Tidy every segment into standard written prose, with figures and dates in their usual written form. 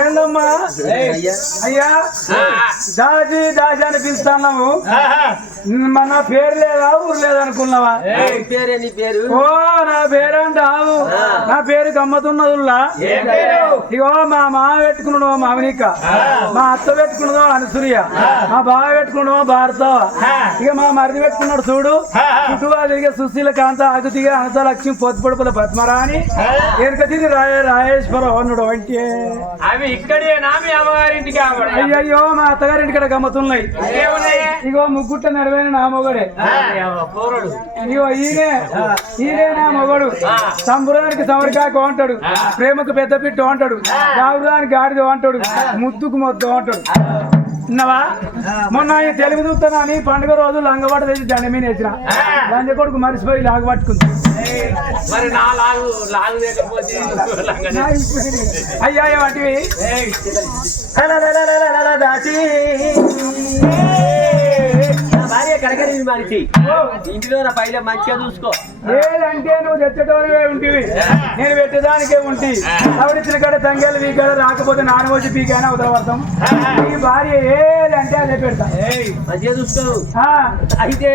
ఏందమ్మా అయ్యా దాసి దాసి అని పిలుస్తున్నావు మన పేరు లేదా ఊరు లేదనుకున్నావా ఓ నా పేరంటావు నా పేరు గమ్మతున్నదుల్లా ఇగో మా మామ పెట్టుకున్నాడు మామనిక మా అత్త పెట్టుకున్నదో అనసూయ మా బావ పెట్టుకున్నాడో భారతవ ఇక మా మరిది పెట్టుకున్నాడు చూడు చుట్టూ తిరిగే సుశీల కాంత ఆగుతిగా అనస లక్ష్మి పొద్దుపడుపుల పద్మరాణి ఎనక తిరిగి రాయేశ్వరం అన్నాడు అంటే అవి ఇక్కడే నా మీ అమ్మగారింటికి అయ్యయ్యో మా అత్తగారింటి ఇక్కడ గమ్మతున్నాయి ఇగో ముగ్గుట్ట నడివైన నా మొగడే ఇగో ఈయనే నా మొగడు సంబురానికి సమరికాకు అంటాడు ప్రేమకు పెద్ద పిట్టు అంటాడు గావుదానికి గాడిద అంటాడు ముద్దుకు మొత్తం అంటాడు విన్నావా మొన్న ఆయన తెలుగు చూస్తానా అని పండుగ రోజు లంగబాటు తెచ్చి దండ మీద వేసిన లంజ కొడుకు మరిసిపోయి లాగు పట్టుకుంది అయ్యా వాటివి దాచి భార్య కడగని మనిషి ఇంటిలో నా పైన మంచిగా చూసుకో ఏదంటే నువ్వు తెచ్చటోనివే ఉంటివి నేను పెట్టేదానికే ఉంటి ఎవరిచ్చిన కాడ తంగేలు మీ కాడ రాకపోతే నానవచ్చి పీకైనా ఉదరవర్తం ఈ భార్య ఏదంటే అదే పెడతా మంచిగా చూసుకో అయితే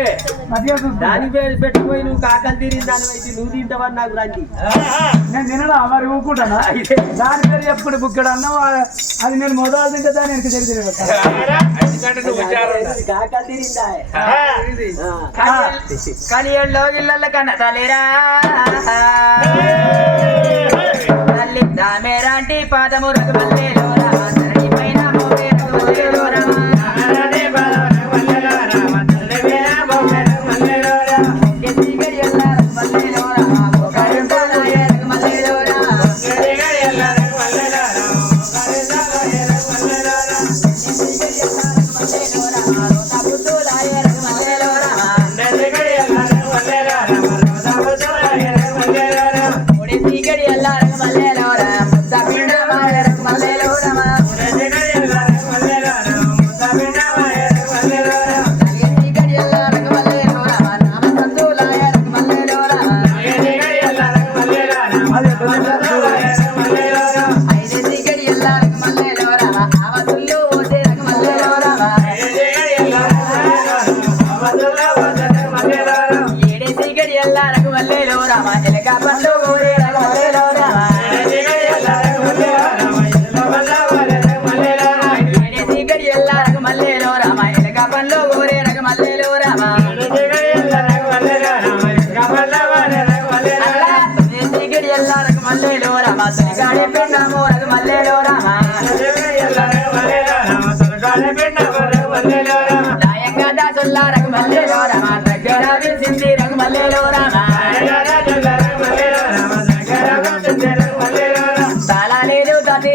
దాని పేరు పెట్టుకుపోయి నువ్వు కాకలు తీరిన దాని అయితే నువ్వు తింటావని నాకు రండి నేను తినడా మరి ఊకుంటానా దాని పేరు చెప్పుకుంటే బుక్కడు అన్నావు అది నేను మొదలు తింటే దాన్ని వెనక తెలియదు కాకలు తీరిందా కానీ ఎల్లో గిళ్ళ కన్న తలేరా తల్లి దామేరాంటి పాదము రఘుమల్లేలోరా పైన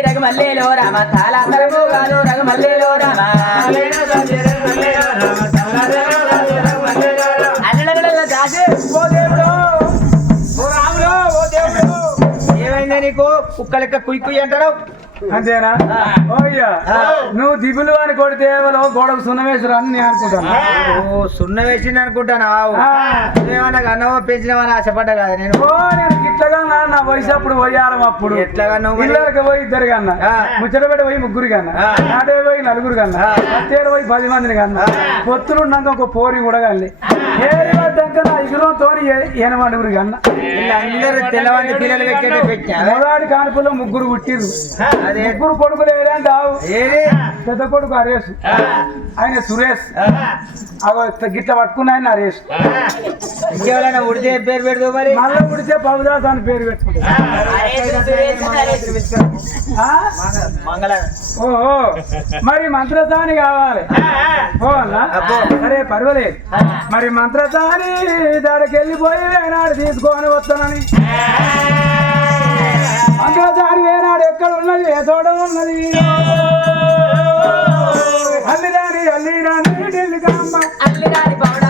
రఘుమల్లేలో రామ తాళ తరముగాలు రఘుమల్లేలో రామ ఏమైందా నీకు కుక్క లెక్క కుయ్యి అంటారు అంతేనా ఓయ్యా నువ్వు దిగులు అని కొడితే గోడకు సున్నవేశ్వరు అని నేను అనుకుంటాను సున్న వేసింది అనుకుంటాను ఏమన్నా అన్నవో పెంచినవని ఆశపడ్డా కదా నేను ఇట్లాగా నా వయసు అప్పుడు పోయారం అప్పుడు ఎట్లాగా ఇళ్ళకి పోయి ఇద్దరు కన్నా ముచ్చటపేట పోయి ముగ్గురు కన్నా నాటే పోయి నలుగురు కన్నా అత్తేరు పోయి 10 మందిని కన్నా పొత్తులున్నాక ఒక పోరి కూడా కానీ ఏరి పడ్డాక నా ఇగురంతో 8 కన్నా అందరూ తెల్లవారి పిల్లలు పెట్టా మొదటి కానుకలో ముగ్గురు పుట్టిరు ముగ్గురు కొడుకులు ఏదంటావు పెద్ద కొడుకు హరేష్ ఆయన సురేష్ గిట్ల పట్టుకున్న ఆయన హరేష్ ఇంకెవరైనా ఉడితే పేరు పెడదు మరి మళ్ళీ ఉడితే బాబుదాస్ అని పేరు పెట్టుకుంటా ఓహో మరి మంత్రసాని కావాలి సరే పర్వాలేదు మరి మంత్రసాని దాడికి వెళ్ళిపోయి వేనాడు తీసుకొని వస్తానని మంత్రసాని వేనాడు ఎక్కడ ఉన్నది ఏ చోట ఉన్నది అల్లిరాని అల్లిరాని ఢిల్లీకామ్మ అల్లిరాని పౌడా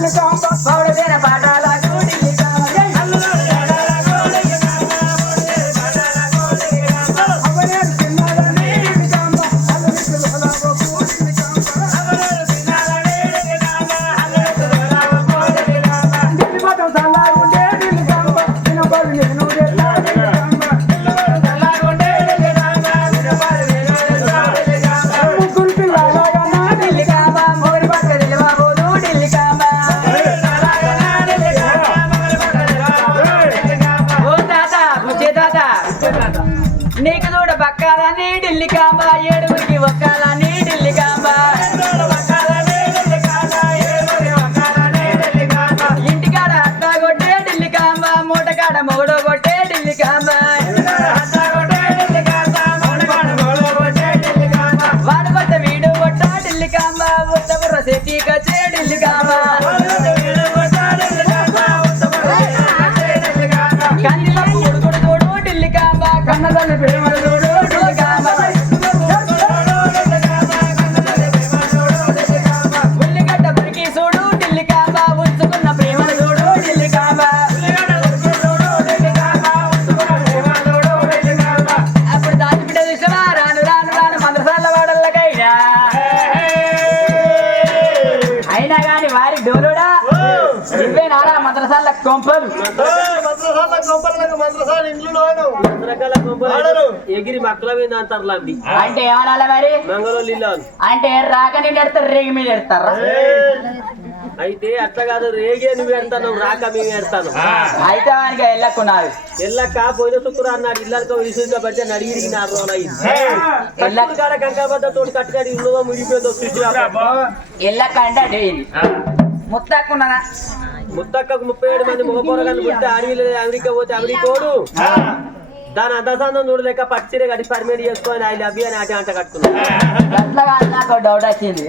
ఢిల్లీ కాంబ పౌడదేన పాఠాలకు ఢిల్లీ కాంబ అవనేరు చిన్నదని ఢిల్లీ కాంబ అల్లరి పిల్లలకు ఢిల్లీ కాంబ ఢిల్లీ మాత్రం చల్లాగుండే ఢిల్లీ కాంబ వినబడి నేను చేస్తా ఢిల్లీ కాంబ ముగ్గురు పిల్లలాగా నా ఢిల్లీ కాంబ మొగలి పక్క తెలివాబోదు ఢిల్లీ కాంబ ఓ తాత బుజ్జే తాత నీకు చూడ పక్కాలని ఢిల్లీ కాంబ ఏడుగురికి ఒక్కాలని ఢిల్లీ కాంబ ఇంటికాడ అత్త కొట్టే ఢిల్లీ కాంబ మూటకాడ మొగడో కొట్టే ఢిల్లీ కాంబ వాడు కొట్ట వీడు కొట్ట ఢిల్లీ కాంబ ఉత్త బుర్ర సెట్టి కచ్చే ఢిల్లీ కాంబ కంది పప్పు ఉడుకుడు చూడు ఢిల్లీ కాంబ కన్నదాన్ని ప్రేమలు చూడు ఢిల్లీ కాంబ ఉల్లిగడ్డ బరికి చూడు ఢిల్లీ కాంబ ఉంచుకున్న ప్రేమలు చూడు ఢిల్లీ కాంబ అప్పుడు దాచిపెట్ట చూసినా రాను రాను రాను మందసాల వాడల్లకైనా అయినా గాని వారి డోలుడా ఇవే నారా మంత్రసాల కొంపలు రకరకాల కొంపలు ఎగిరి మక్కల మీద అంటారు లాంటి అంటే ఏమనాలి మరి మంగళూరు ఇల్లు అంటే రాక నీళ్ళు ఎడతారు రేగి మీద ఎడతారా అయితే అట్లా కాదు రేగే నువ్వు పెడతాను రాక మేము పెడతాను అయితే వానికి వెళ్ళకున్నావి ఎల్లక్క పోయిన శుక్రవారం నాడు ఇళ్ళక విసుగా పడితే నడిగిరికి 4 రోజులు అయింది ఎల్లకాడ కంకబద్ద తోటి కట్టుకాడి ఇల్లుగా ముడిపోయిందో చూసి వెళ్ళకంటే అడిగింది ముత్తాకున్నదా ముత్తక్కకు 37 మంది మగ పొరగాళ్ళు పుట్టితే అడవిలో అమెరికా పోతే అమెరికోడు దాని అంతసాంతం చూడలేక పచ్చిరే కట్టి పర్మిట్ చేసుకొని ఆయన అభి అని ఆట అంట కట్టుకున్నాడు అట్లాగా నాకు డౌట్ వచ్చింది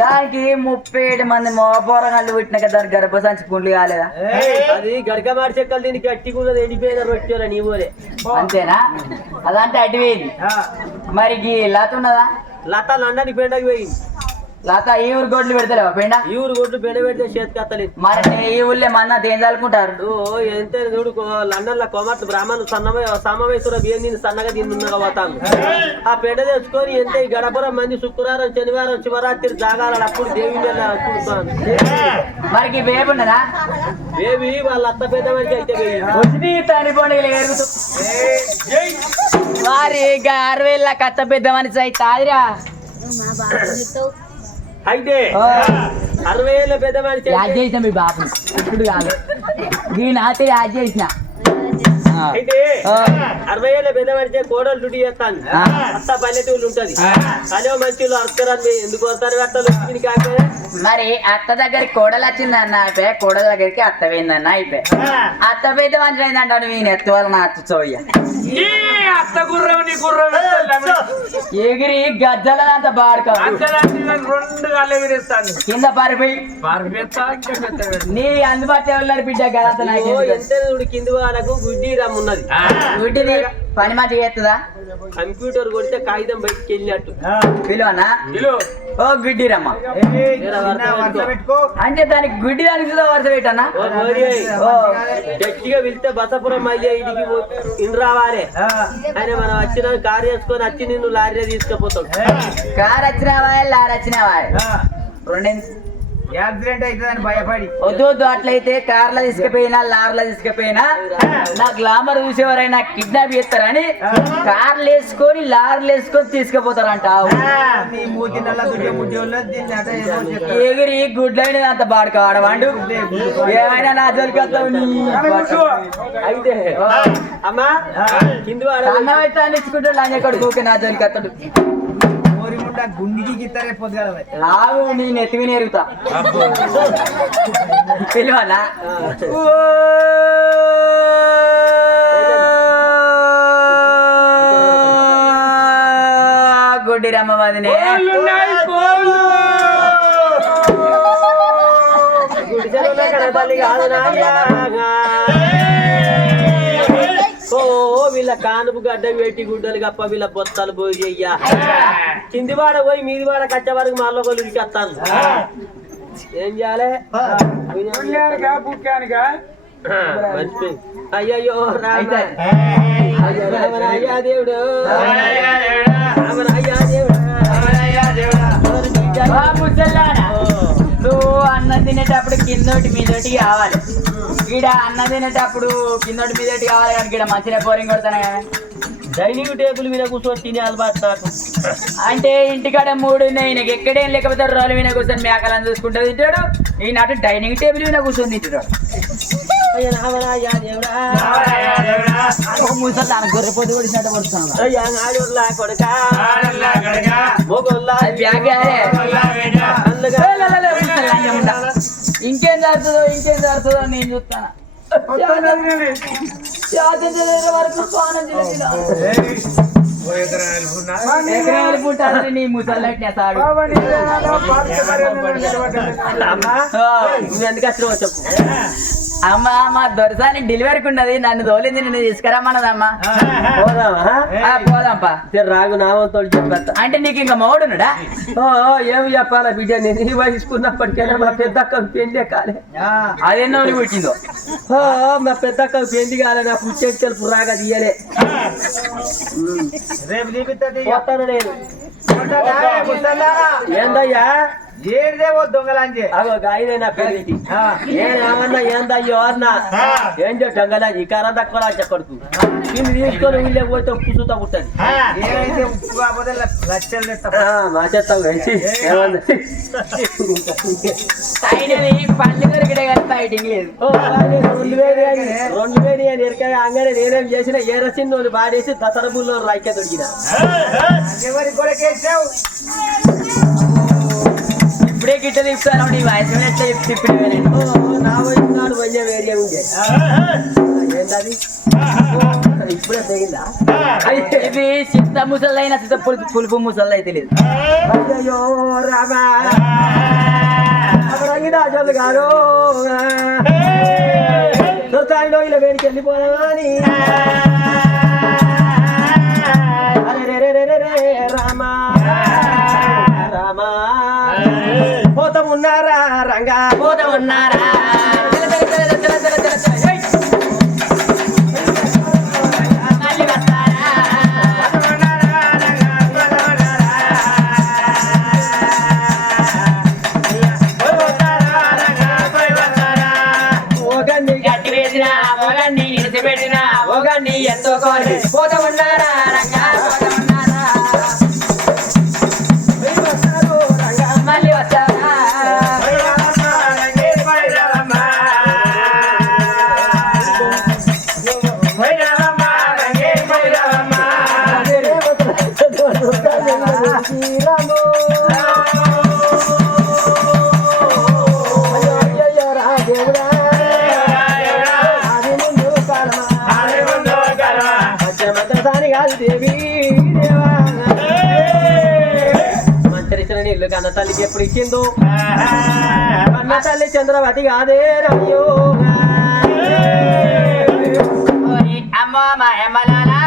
దానికి 37 మంది మోపోరగాళ్ళు పుట్టినాక దానికి గర్భసంచి పుండ్లు కాలేదా అది గడక మాడి చెక్కలు దీనికి గట్టి కూడా ఎండిపోయిన రొట్టెల నీ ఊరే అంతేనా అదంటే అడిపోయింది మరి లత ఉన్నదా లత లండన్ పెండకి పోయింది లత ఈ ఊరు గొడ్లు పెడతలేవా పెండ ఈ ఊరు కొట్లు పెండ పెడితే చేతికి అత్తలేదు మరి ఈ ఊళ్ళో మన ఏం చల్లుకుంటారు ఎంత చూడు లండన్ లో కొమర్త్ బ్రాహ్మణులు సమవేశ్వర బియ్యం దీన్ని సన్నగా దీన్ని పోతాను ఆ పెండ తెచ్చుకొని ఎంత ఈ గడపరం మంది శుక్రవారం శనివారం శివరాత్రి జాగాల అప్పుడు దేవి మీద కూర్చోను మరి వేపు ఉన్నదా బేబీ వాళ్ళ అత్త పెద్ద మనిషి అయితే వచ్చి తని పండుగలు ఎరుగుతూ వారి 60,000 కత్త పెద్ద మనిషి అయితే ఆదిరా అయితే 60 ఏళ్ళ పెద్ద మనిషి యాడ్ చేసిన మీ బాబు ఇప్పుడు కాదు ఈ నాతో యాడ్ చేసిన అయితే 60 ఏళ్ళ పెద్ద మనిషి కోడలు డ్యూటీ చేస్తాను అత్త పల్లెటూళ్ళు ఉంటది అదే మంచిలో అర్థరాన్ని ఎందుకు వస్తారు పెట్టాలి మరి అత్త దగ్గరికి కోడలు వచ్చిందన్న అయిపోయి కోడల దగ్గరికి అత్త పోయిందన్న అయిపోయి అత్త పెద్ద మనిషి అయిందంట నేను ఎత్తు వల్ల నా అత్త చోయ్య అత్త గుర్రం నీ గుర్రం ఎగిరి గజ్జలంత బాడుకో 2 గాలు ఎగిరేస్తాను కింద పారిపోయి నీ అందుబాటులో వెళ్ళారు బిడ్డ గలంత నాకు ఎంత కింది వాళ్ళకు గుడ్డి రమ్మున్నది వీటిని పని మాట చేస్తుందా కంప్యూటర్ కొడితే కాగితం బయటికి వెళ్ళినట్టు పిలువనా ఓ గుడ్డి రమ్మ అంటే దానికి గుడ్డి దానికి వరుస పెట్టనా గట్టిగా వెళ్తే బసపురం మళ్ళీ ఇంటికి ఇన్ రావాలి ఆయన మనం వచ్చిన కారు వేసుకొని వచ్చి నిన్ను లారీ తీసుకుపోతాడు కారు వచ్చినావా లారీ వచ్చినావా రెండు యాక్సిడెంట్ అవుతుందని భయపడి వద్దు వద్దు అట్లయితే కార్లో తీసుకుపోయినా లారీలో తీసుకుపోయినా నా గ్లామర్ చూసేవారైనా కిడ్నాప్ చేస్తారని కార్లు వేసుకొని లారీలు వేసుకొని తీసుకుపోతారంట ఎగిరి గుడ్లైన అంత బాడుక ఆడవాడు ఏమైనా నా జోలికి వస్తావు అయితే అమ్మా కింది అన్నమైతే అనిచ్చుకుంటాడు లంజ కొడుకు నా జోలికి వస్తాడు గుండికి గిత్తరే పొద్దుగా ఆవు నేను ఎత్తివి నేరుగుతా పిలవాలా గుడ్డి రమ్మవాదిని ఓ వీళ్ళ కానుపు గడ్డ పెట్టి గుడ్డలు గప్ప వీళ్ళ బొత్తాలు పోయి చెయ్యా కింది వాడ పోయి మీది వాడ కచ్చే వరకు మళ్ళీ కొలికి వస్తాను ఏం చేయాలి పుణ్యానికా పుక్యానికా మర్చిపోయింది. అయ్యయ్యో రామ అయ్యో రామరాయ్యా దేవుడు రామరాయ్యా దేవుడు ఆ ముసల్లారా, నువ్వు అన్నం తినేటప్పుడు కిందోటి మీదోటి కావాలి. ఈడ అన్నం తినేటప్పుడు కిందోటి మీదోటి కావాలి కానీ ఈడ మంచిగా బోరింగ్ కొడతాను కదా. డైనింగ్ టేబుల్ మీద కూర్చొని తినే అలవాటు నాకు. అంటే ఇంటికాడ 3 ఉన్నాయి, ఈయనకి ఎక్కడేం లేకపోతే రోడ్ల మీద కూర్చొని మేకలను చూసుకుంటూ తింటాడు. ఈయన డైనింగ్ టేబుల్ మీద కూర్చొని తింటాడు. అయ్యా రామరాయ్యా దేవుడా ముసల్లాన గొర్రెపోతు కొడిసినట్టు కొడుతున్నాడు. అయ్యా ఆడోర్లా కొడుకా మొగోళ్ళా బ్యాగ్ ఇంకేం జరుగుతుందో నేను చూస్తాను. వరకు స్నానం ఎకరాలు పుట్టాలని నీ ముసల్లట్నే సాడు. నువ్వు ఎందుకు వచ్చినావో చెప్పు. అమ్మా మా దొరసాని డెలివరీకి ఉన్నది, నన్ను తోలింది, నిన్ను తీసుకురమ్మన్నదమ్మా. పోదాంపా. రాగు నామంతో చెప్పేస్తా. అంటే నీకు ఇంకా మౌడున్నాడా? ఏమి చెప్పాలా బిడ్డ, నేను ఈ వయసుకున్నప్పటికైనా మా పెద్దక్క పెళ్లి కాలే. అదెన్నో పుట్టిందో. మా పెద్దక్క పెళ్లి కాలే, నా పుట్టే తెలుపు రాగా తీయలే. రేపు చూపిస్తుంది పోతాను నేను. ఏందయ్యా ఏడిదేవో దొంగలాంజే అగో గాయనే నా పెళ్లికి ఏమన్నా ఏందయ్యో అన్నా ఏం దొంగలా ఈ కారం తక్కువ కొడుకు నిన్ను తీసుకొని వీళ్ళే పోతే పుసుతా పుట్టది ఏదైతే ఉప్పు కాకపోతే లక్షలు మా చెత్తావు కలిసి ఏమన్నా పండుగ ఫైటింగ్ లేదు. 2000 అని ఎరకాయ అంగనే నేనేం చేసిన ఏరసిన్నోళ్ళు బాడేసి దసరబుల్లో రాయికే దొరికిన ఎవరి కొరకేసావు ఇప్పుడే గిట్ట తిప్పుతాను నీ వయసు తిప్పి నా వయసు నాడు వయ్య వేరే ఉండే ఏంటది ఇప్పుడే తెగిందా ఇది చిత్త ముసలైన చిత్త పులుపు ముసలు అయితే లేదు. అయ్యో రామా రాజులు గారు దొరకాయలో ఇలా వేడికి వెళ్ళిపోదా అని రామా రామా పోతమున్నారా రంగా పోతమున్నారా మళ్ళీ వస్తారా గట్టి వేసిన మొగన్ని ఇడిచి పెట్టిన మొగన్ని ఎంతో కోరి పోతమున్నారా రంగా పోతమున్నారా మళ్ళీ వస్తారా మంత్రిచిన నీళ్ళు కన్న తల్లికి ఎప్పుడు ఇచ్చిందో కన్న తల్లి చంద్రవతి కాదే రయ్యో అమ్మో మా అమ్మలాలా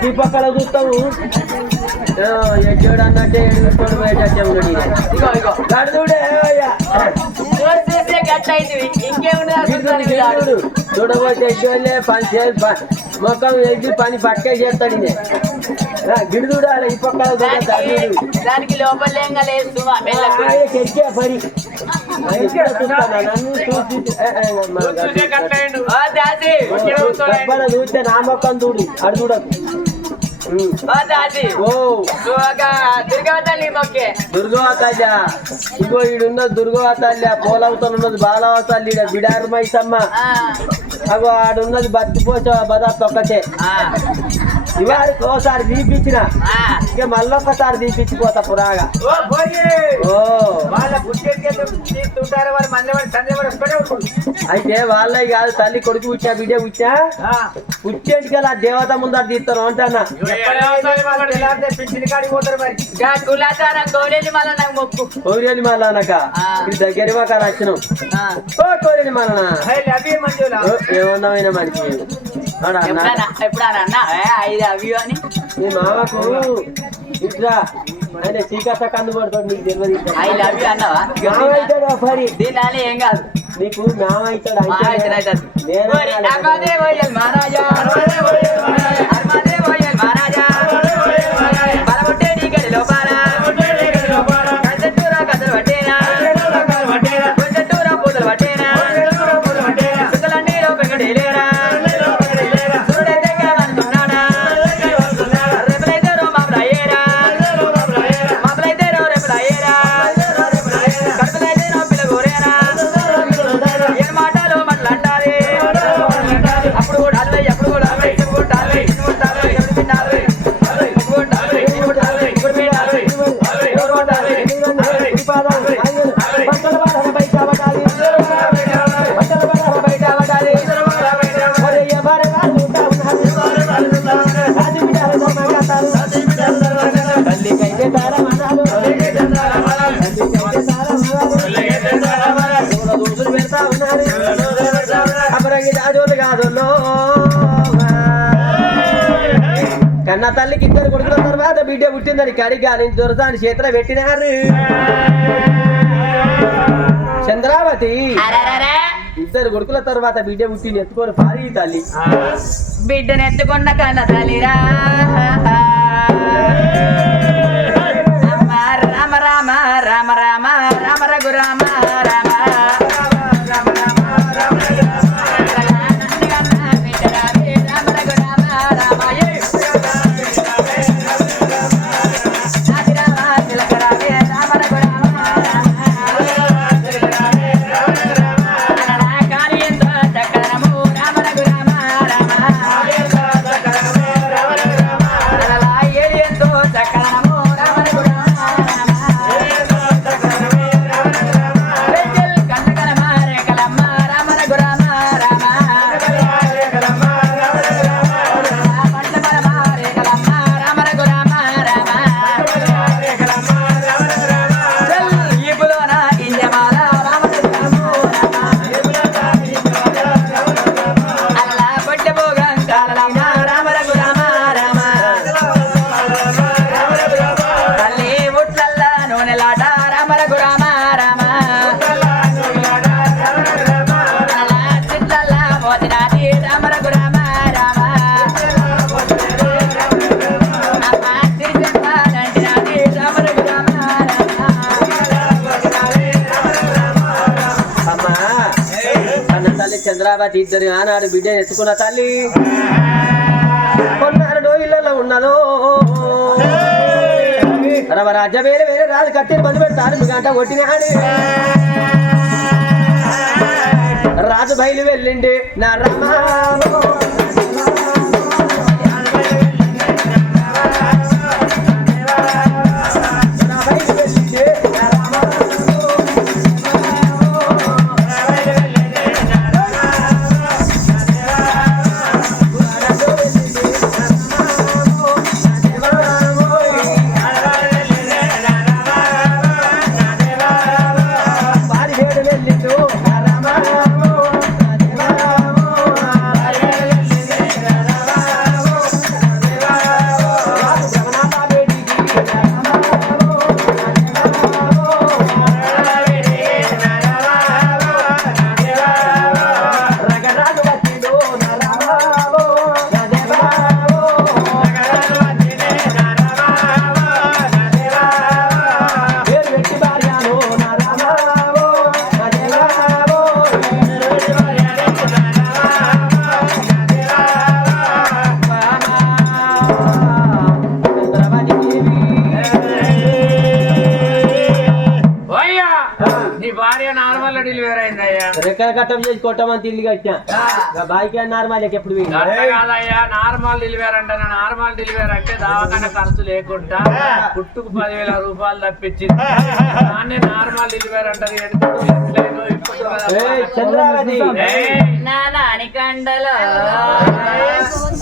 దీపక్కల చూస్తావు ఎడ్జోడు అన్నట్టే ఎడుగుతాడు బయట ఉన్నాడు ఇగో ఇగో చూడే చూస్తే గట్ట అవుతుంది ఇంకేముంది చూడబోతే ఎడ్జోలే పని మొక్కలు ఎగ్గి పని పక్కే చేస్తాడు ఇదే గిడి చూడాలి ఈ పక్కల దానికి లోపల ఏం లేదు ఎక్కే పని చూస్తే నా మొక్కను చూడు అడు చూడదు దుర్గా తల్లి ఇగో ఈడున్న దుర్గా తల్లి పోలవతలు ఉన్నది బాలవ తల్లి బిడారు మైసమ్మ అగో ఆడున్నది బతిపోస బదా తొక్కతే ఇవాడికి ఓసారి తీపిచ్చిన ఇక మళ్ళొక్కసారి తీపిచ్చిపోతా పురాగా అయితే వాళ్ళే కాదు తల్లి కొడుకు పుట్టా బిడ్డ పుట్టా పుట్టేటికి అలా దేవత ముందర తీస్తారు అంటన్నా కోరేలి మళ్ళానక ఇది దగ్గర మాకు వచ్చినాం ఓ కోరేలి మళ్ళా ఏమన్నామైనా మనకి ఎప్పుడన్నా ఐదు అవి అని నీ మామకు ఇట్లా ఆయన చీకట్ట కన్ను పడుతుంది నీకు తెలియదు ఐ లవ్ యూ అన్నావా మామవుతాడు పరి దీని ఏం కాదు నీకు మామవుతాడు మహారాజా మహారాజా బలముంటే నీ గడి లోపాల కసట్టూరా కథలు పట్టేనా కొంచెట్టూరా పూతలు పట్టేనా సుఖలన్నీ లోపెక్కడే లేరా కన్నా తల్లికి ఇద్దరు కొడుకుల తర్వాత బిడ్డ పుట్టిందని కడిగా నేను దొరసాని చేతిలో పెట్టినారు చంద్రావతి ఇద్దరు కొడుకుల తర్వాత బిడ్డ పుట్టింది ఎత్తుకొని పారి తల్లి బిడ్డను ఎత్తుకున్న కన్న తల్లిరా రామ రామ రామ రామ రామ రఘు రామ రామ చంద్రావతి ఇద్దరు ఆనాడు బిడ్డ ఎత్తుకున్న తల్లి కొన్నాడు ఇళ్లలో ఉన్నదో రాజ్య వేరే వేరే రాజు కత్తిని బంధు పెడతారు గంట కొట్టినాడు రాజు బయలు వెళ్ళిండి నా రమా గట్టం చేసి కొట్టమని తిల్లి కట్టా బాయికి నార్మల్ ఎప్పుడు కాదయ్యా నార్మల్ డెలివరీ అంటే నార్మల్ డెలివరీ అంటే దవాఖాన ఖర్చు లేకుండా పుట్టుకు 10,000 రూపాయలు తప్పించింది దాన్ని నార్మల్ డెలివరీ అంటారు. చంద్రావతి నా నాని కండలో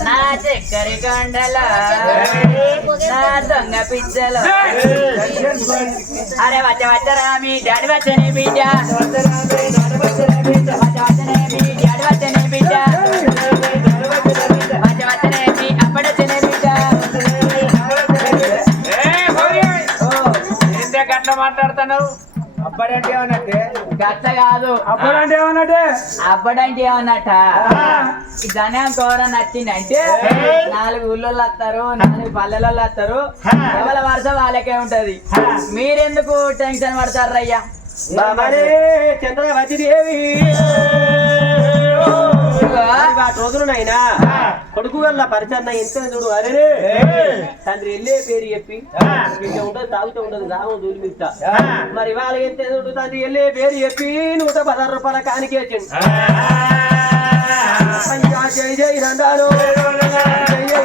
నా చక్కెర కండలో నా దొంగ పిచ్చలో అరే వచ్చరా మీ డాడీ వచ్చనే బిడ్డ వచ్చనే మీ డాడీ వచ్చనే బిడ్డ వచ్చనే మీ అప్పడొచ్చనే బిడ్డ గట్ల మాట్లాడుతున్నావు? అప్పుడంటే ఏమన్నట్టే గట్ల కాదు అప్పుడంటే ఏమన్నట్టే అబ్బడంటే ఏమన్నట ఈ ధనం కోరం నచ్చిందంటే 4 ఊళ్ళో వస్తారు 4 పల్లెలలో వస్తారు ఎవరి వరుస వాళ్ళకే ఉంటది. మీరెందుకు టెన్షన్ పడతారు అయ్యా? చంద్రావతి దేవి రోజులునైనా కొడుకు వల్ల పరిచయం ఎంత చూడు. అరే తండ్రి వెళ్ళే పేరు చెప్పి ఉండదు తాగుతూ ఉండదు రాము దూరి మిగతా మరి వాళ్ళ ఎంత చూడు. తండ్రి వెళ్ళే పేరు చెప్పి 116 రూపాయల కానికేసిండు. జై జై నందాను జై జై